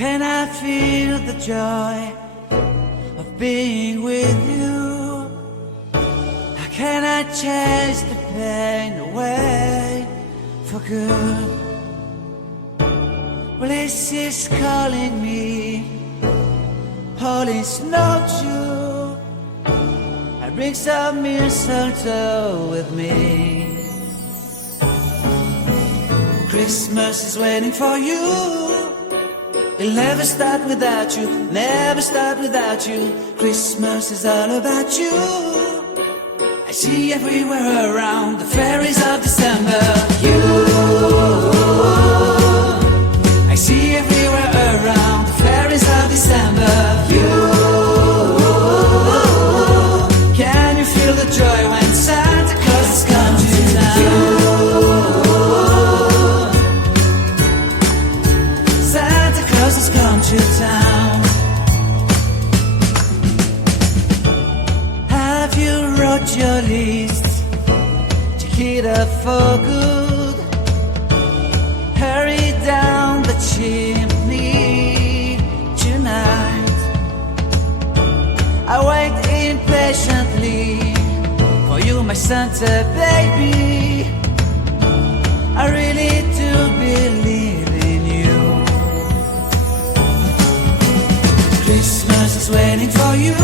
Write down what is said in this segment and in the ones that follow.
can I feel the joy of being with you? How can I chase the pain away for good? Well, this is calling me, all is not true. I bring some mistletoe with me. Christmas is waiting for you. It'll never start without you, never start without you. Christmas is all about you. I see everywhere around the fairies of December. You, I see everywhere around the fairies of December. You, can you feel the joy when Santa Claus has come to town? Santa Claus has come to town. Have you wrote your list? Check it up for good. Hurry down the chimney tonight. I wait impatiently for you, my Santa baby. I really do believe in you. Christmas is waiting for you.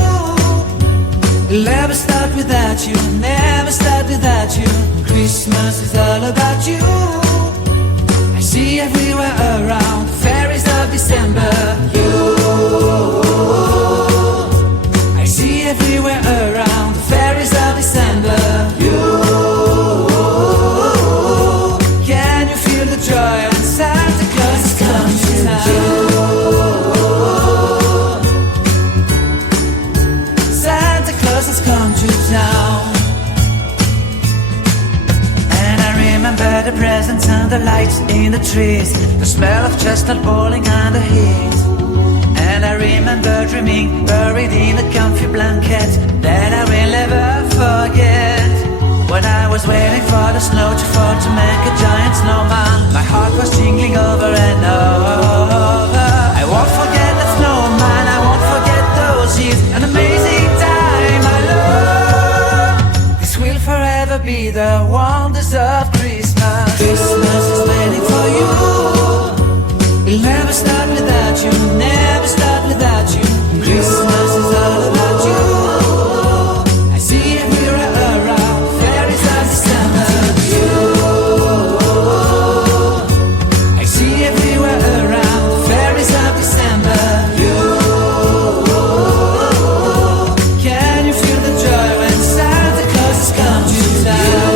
It'll never start without you, never start without you. Christmas is all about you. I see everywhere around the fairies of December. You, I see everywhere around the fairies of December. You, can you feel the joy when Santa Claus has come to town? Santa Claus has come to town. And I remember the presents and the lights in the trees, the smell of chestnut boiling on the heat. And I remember dreaming, buried in a comfy blanket that I will never forget. When I was waiting for the snow to fall to make a giant snowman, my heart was jingling over and over. I won't forget that snowman, I won't forget those years, an amazing time I love. This will forever be the wonders of Christmas. Christmas is waiting for you. It'll never start without you, never start without you. Christmas is all about you. I see everywhere around the fairies of December. You, I see everywhere around the fairies of December. You, can you feel the joy when Santa Claus has come to town?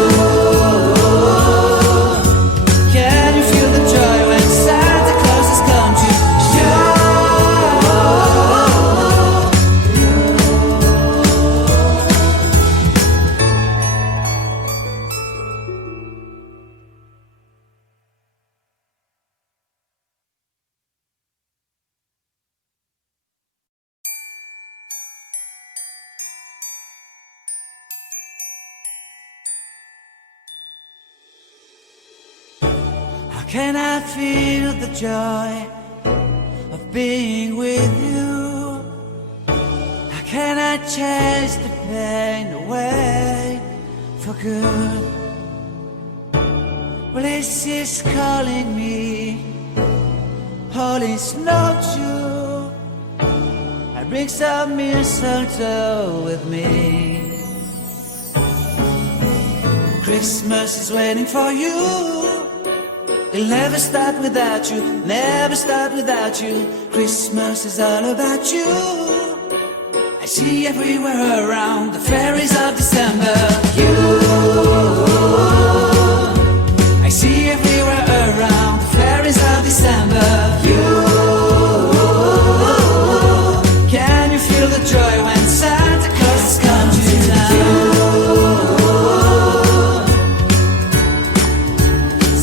Can you feel the joy when Santa Claus has come to town? How can I feel the joy of being with you? How can I chase the pain away for good? Well, this is calling me, all is not true. I bring some mistletoe with me. Christmas is waiting for you. It'll never start without you, never start without you. Christmas is all about you. I see everywhere around the fairies of December. You, I see everywhere around the fairies of December. You, can you feel the joy when Santa Claus has come to town?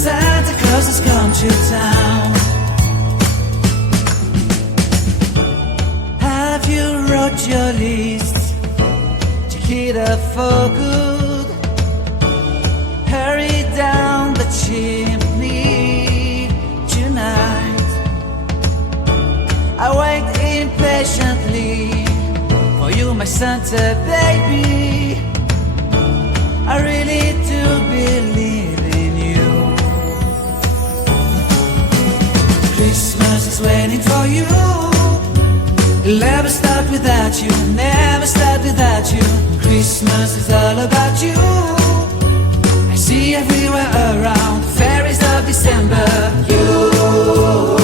Santa Claus has come to town. Have you wrote your list? Check it up for good. Hurry down the chimney tonight. Santa baby, I really do believe in you. Christmas is waiting for you. It'll never start without you, never start without you. Christmas is all about you. I see everywhere around, fairies of December. You